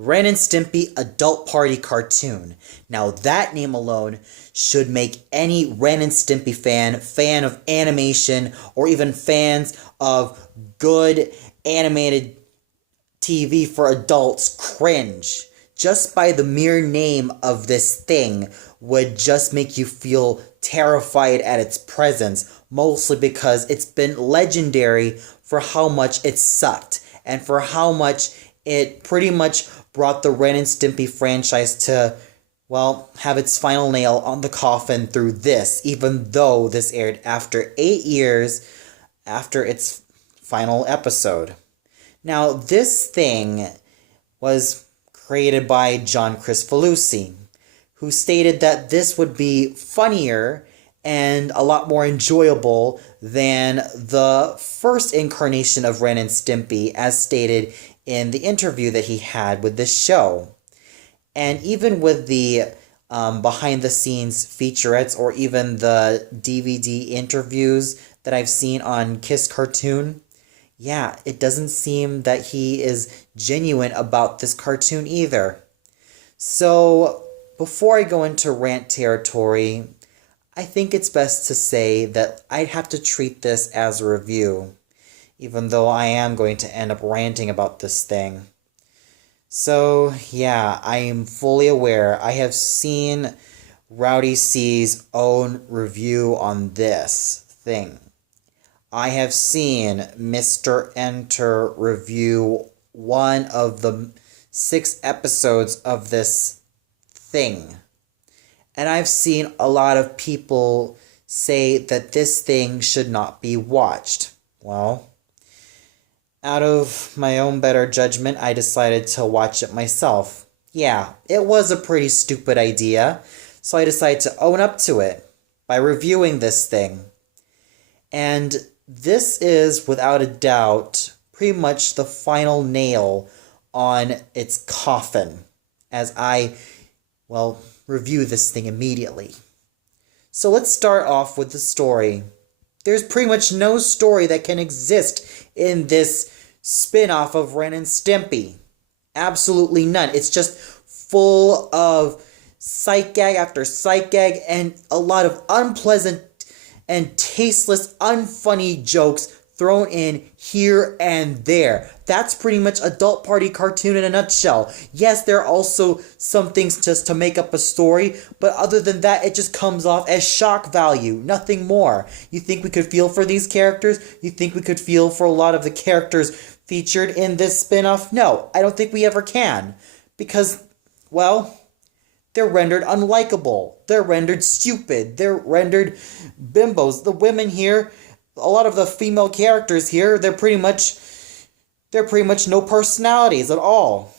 Ren and Stimpy Adult Party Cartoon. Now that name alone should make any Ren and Stimpy fan of animation, or even fans of good animated TV for adults cringe. Just by the mere name of this thing would just make you feel terrified at its presence, mostly because it's been legendary for how much it sucked, and for how much it pretty much brought the Ren and Stimpy franchise to, well, have its final nail on the coffin through this, even though this aired after 8 years after its final episode. Now, this thing was created by John Kricfalusi, who stated that this would be funnier and a lot more enjoyable than the first incarnation of Ren and Stimpy, as stated in the interview that he had with this show. And even with the behind-the-scenes featurettes, or even the DVD interviews that I've seen on Kiss Cartoon, yeah, it doesn't seem that he is genuine about this cartoon either. So, before I go into rant territory, I think it's best to say that I'd have to treat this as a review, even though I am going to end up ranting about this thing. So, yeah, I am fully aware. I have seen Rowdy C's own review on this thing. I have seen Mr. Enter review one of the 6 episodes of this thing. And I've seen a lot of people say that this thing should not be watched. Well, out of my own better judgment, I decided to watch it myself. Yeah, it was a pretty stupid idea, so I decided to own up to it by reviewing this thing. And this is, without a doubt, pretty much the final nail on its coffin, as I, well, review this thing immediately. So let's start off with the story. There's pretty much no story that can exist in this spin-off of Ren and Stimpy. Absolutely none. It's just full of sight gag after sight gag and a lot of unpleasant and tasteless, unfunny jokes thrown in here and there. That's pretty much Adult Party Cartoon in a nutshell. Yes, there are also some things just to make up a story, but other than that, it just comes off as shock value, nothing more. You think we could feel for these characters? You think we could feel for a lot of the characters featured in this spin-off? No, I don't think we ever can. Because, well, they're rendered unlikable. They're rendered stupid. They're rendered bimbos. The women here, a lot of the female characters here, they're pretty much no personalities at all.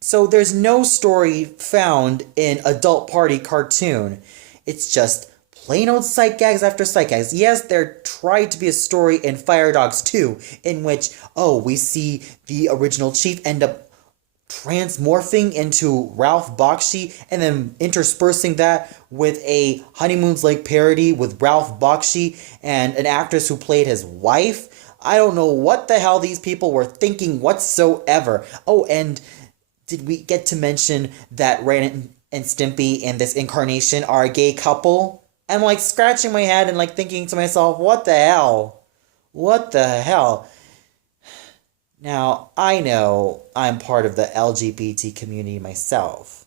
So there's no story found in Adult Party Cartoon. It's just plain old sight gags after sight gags. Yes, there tried to be a story in Fire Dogs 2, in which, we see the original chief end up transmorphing into Ralph Bakshi, and then interspersing that with a Honeymoon's Lake parody with Ralph Bakshi and an actress who played his wife. I don't know what the hell these people were thinking whatsoever. Oh, and did we get to mention that Ren and Stimpy in this incarnation are a gay couple? I'm like scratching my head and like thinking to myself, what the hell? What the hell? Now, I know I'm part of the LGBT community myself,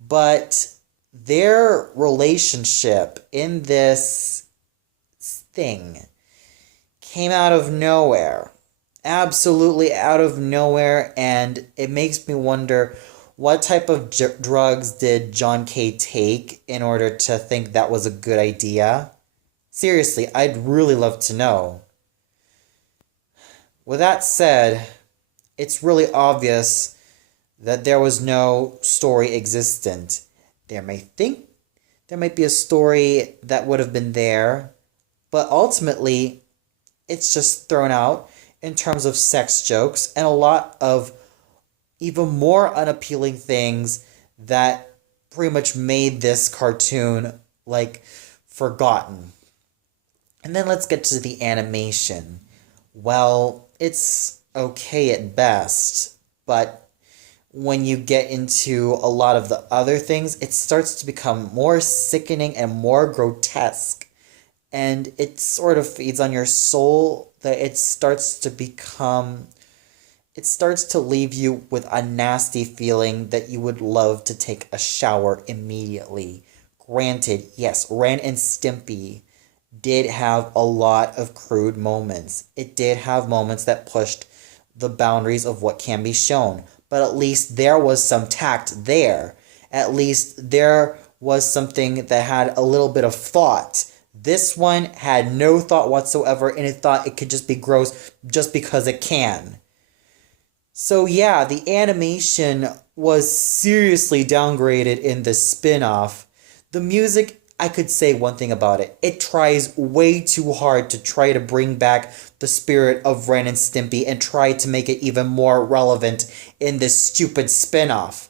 but their relationship in this thing came out of nowhere. Absolutely out of nowhere, and it makes me wonder, what type of drugs did John K. take in order to think that was a good idea? Seriously, I'd really love to know. With that said, it's really obvious that there was no story existent. There might be a story that would have been there, but ultimately, it's just thrown out in terms of sex jokes and a lot of even more unappealing things that pretty much made this cartoon, like, forgotten. And then let's get to the animation. Well, it's okay at best, but when you get into a lot of the other things, it starts to become more sickening and more grotesque. And it sort of feeds on your soul that it starts to leave you with a nasty feeling that you would love to take a shower immediately. Granted, yes, Ren and Stimpy did have a lot of crude moments. It did have moments that pushed the boundaries of what can be shown. But at least there was some tact there. At least there was something that had a little bit of thought. This one had no thought whatsoever, and it thought it could just be gross just because it can. So yeah, the animation was seriously downgraded in the spin-off. The music, I could say one thing about it. It tries way too hard to try to bring back the spirit of Ren and Stimpy and try to make it even more relevant in this stupid spin-off.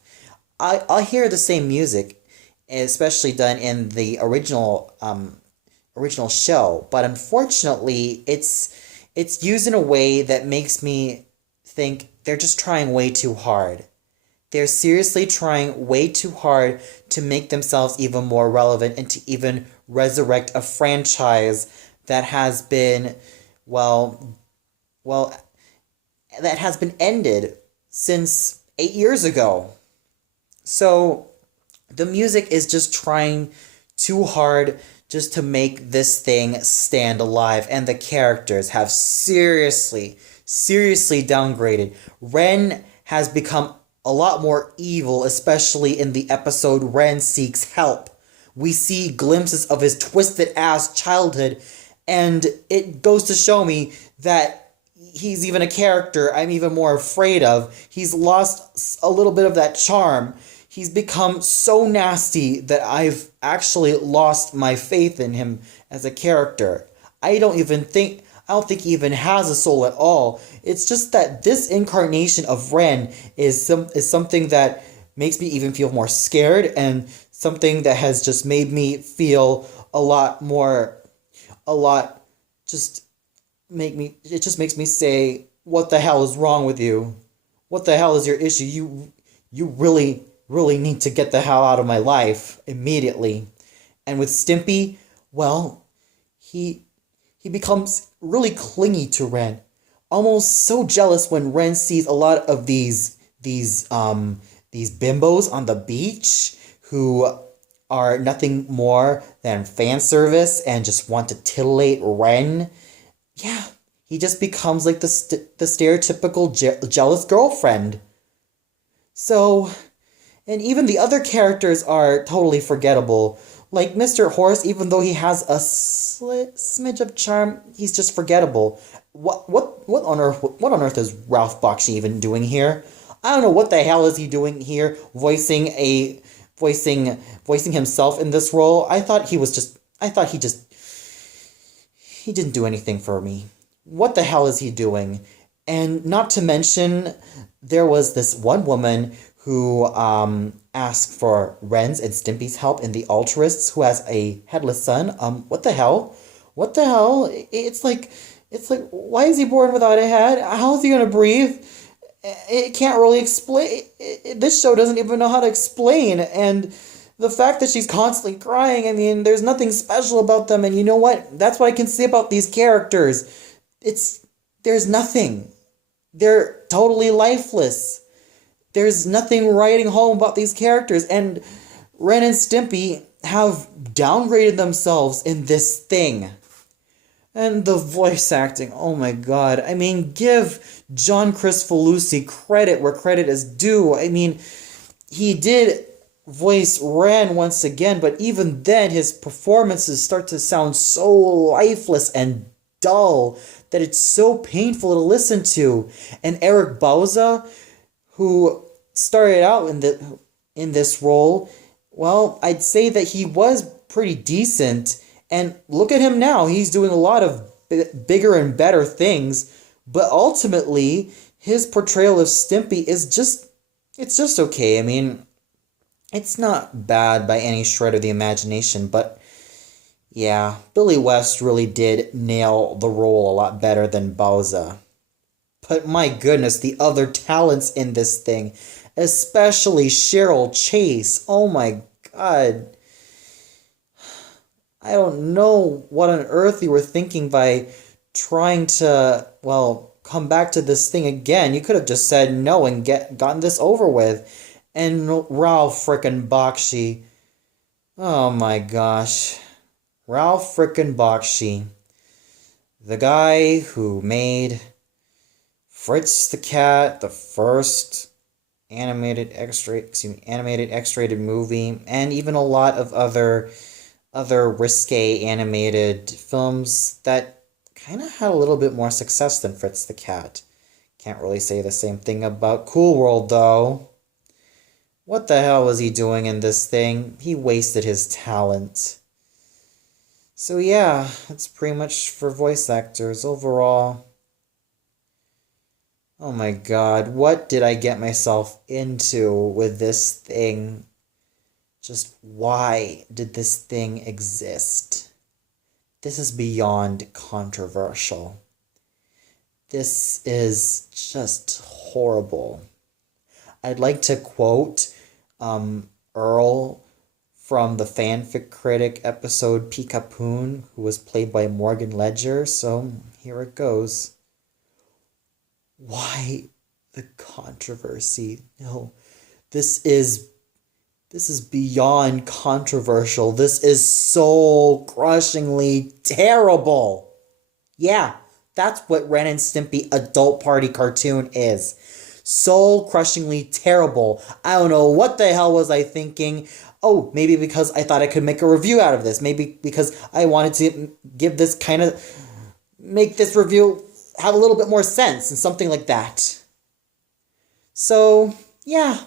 I'll hear the same music, especially done in the original show, but unfortunately it's used in a way that makes me think they're just trying way too hard. They're seriously trying way too hard to make themselves even more relevant and to even resurrect a franchise that has been, well, that has been ended since 8 years ago. So the music is just trying too hard just to make this thing stand alive, and the characters have seriously downgraded. Ren has become a lot more evil, especially in the episode Ren Seeks Help. We see glimpses of his twisted-ass childhood, and it goes to show me that he's even a character I'm even more afraid of. He's lost a little bit of that charm. He's become so nasty that I've actually lost my faith in him as a character. I don't think he even has a soul at all. It's just that this incarnation of Ren is something that makes me even feel more scared, and something that has just made me feel it just makes me say, what the hell is wrong with you? What the hell is your issue? You really need to get the hell out of my life immediately. And with Stimpy, well, he becomes really clingy to Ren, almost so jealous when Ren sees a lot of these bimbos on the beach who are nothing more than fan service and just want to titillate Ren. Yeah, he just becomes like the stereotypical jealous girlfriend. So, and even the other characters are totally forgettable. Like Mr. Horse, even though he has a smidge of charm, he's just forgettable. What on earth is Ralph Bakshi even doing here? I don't know what the hell is he doing here, voicing himself in this role. I thought he didn't do anything for me. What the hell is he doing? And not to mention, there was this one woman who asked for Ren's and Stimpy's help in the Altruists, who has a headless son. What the hell? What the hell? It's like, why is he born without a head? How is he gonna breathe? It can't really explain. This show doesn't even know how to explain. And the fact that she's constantly crying, I mean, there's nothing special about them. And you know what? That's what I can say about these characters. There's nothing. They're totally lifeless. There's nothing writing home about these characters. And Ren and Stimpy have downgraded themselves in this thing. And the voice acting, oh my god. I mean, give John Cristoforetti credit where credit is due. I mean, he did voice Ren once again, but even then his performances start to sound so lifeless and dull that it's so painful to listen to. And Eric Bauza, who started out in this role, well, I'd say that he was pretty decent. And look at him now. He's doing a lot of bigger and better things. But ultimately, his portrayal of Stimpy is just okay. I mean, it's not bad by any shred of the imagination. But yeah, Billy West really did nail the role a lot better than Bauza. But my goodness, the other talents in this thing. especially Cheryl Chase. Oh my god. I don't know what on earth you were thinking by trying to, well, come back to this thing again. You could have just said no and gotten this over with. And Ralph frickin' Bakshi. Oh my gosh. Ralph frickin' Bakshi. The guy who made Fritz the Cat, the first animated X-rated movie, and even a lot of other risque animated films that kind of had a little bit more success than Fritz the Cat. Can't really say the same thing about Cool World, though. What the hell was he doing in this thing? He wasted his talent. So yeah, that's pretty much for voice actors overall. Oh my god, what did I get myself into with this thing? Just why did this thing exist? This is beyond controversial. This is just horrible. I'd like to quote Earl from the fanfic critic episode Peekapoon, who was played by Morgan Ledger, so here it goes. Why the controversy? No, this is beyond controversial. This is soul-crushingly terrible. Yeah, that's what Ren and Stimpy adult party cartoon is. Soul-crushingly terrible. I don't know what the hell was I thinking. Oh, maybe because I thought I could make a review out of this. Maybe because I wanted to give this make this review have a little bit more sense and something like that. So, yeah.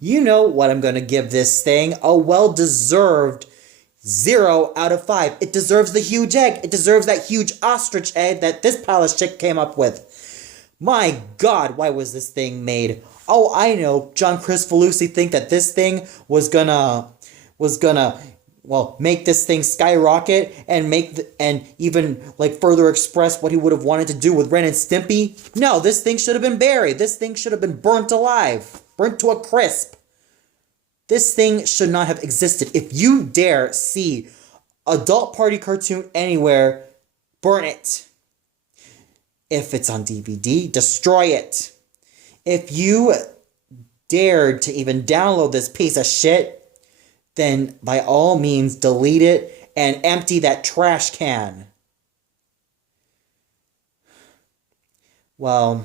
You know what I'm going to give this thing. A well-deserved 0 out of 5. It deserves the huge egg. It deserves that huge ostrich egg that this palace chick came up with. My god, why was this thing made? Oh, I know. John Kricfalusi think that this thing was gonna make this thing skyrocket and even further express what he would have wanted to do with Ren and Stimpy. No, this thing should have been buried. This thing should have been burnt alive. Burnt to a crisp. This thing should not have existed. If you dare see adult party cartoon anywhere, burn it. If it's on DVD, destroy it. If you dared to even download this piece of shit, then by all means delete it and empty that trash can. Well,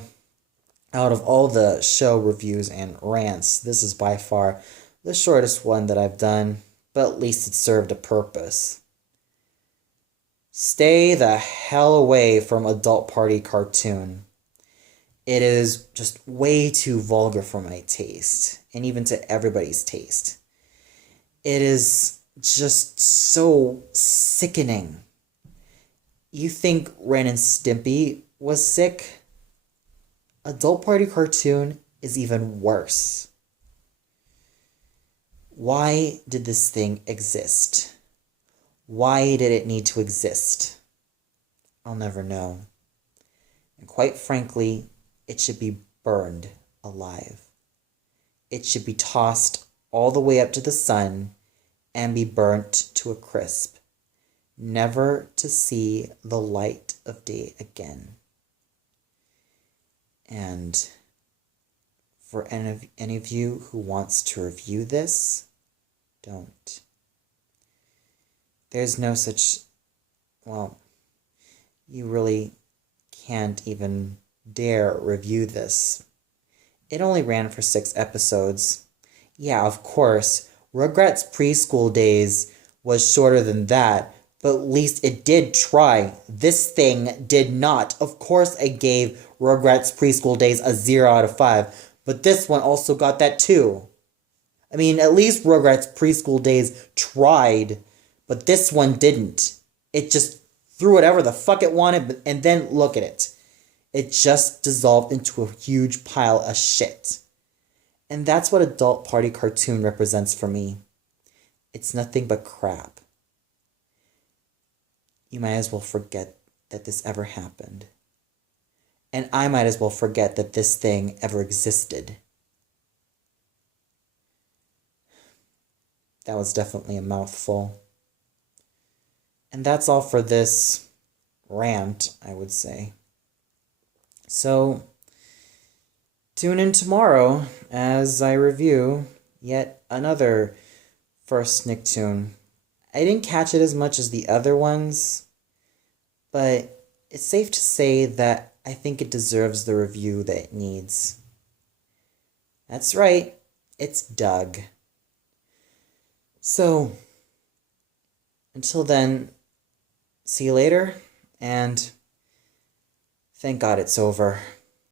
out of all the show reviews and rants, this is by far the shortest one that I've done, but at least it served a purpose. Stay the hell away from adult party cartoon. It is just way too vulgar for my taste, and even to everybody's taste. It is just so sickening. You think Ren and Stimpy was sick? Adult party cartoon is even worse. Why did this thing exist? Why did it need to exist? I'll never know. And quite frankly, it should be burned alive. It should be tossed all the way up to the sun and be burnt to a crisp, never to see the light of day again. And for any of you who wants to review this, don't. There's no such, you really can't even dare review this. It only ran for 6 episodes. Yeah, of course, Rugrats Preschool Days was shorter than that, but at least it did try. This thing did not. Of course I gave Rugrats Preschool Days a 0 out of 5, but this one also got that too. I mean, at least Rugrats Preschool Days tried, but this one didn't. It just threw whatever the fuck it wanted, and then look at it. It just dissolved into a huge pile of shit. And that's what adult party cartoon represents for me. It's nothing but crap. You might as well forget that this ever happened. And I might as well forget that this thing ever existed. That was definitely a mouthful. And that's all for this rant, I would say. So, tune in tomorrow as I review yet another first Nicktoon. I didn't catch it as much as the other ones, but it's safe to say that I think it deserves the review that it needs. That's right, it's Doug. So, until then, see you later, and thank God it's over.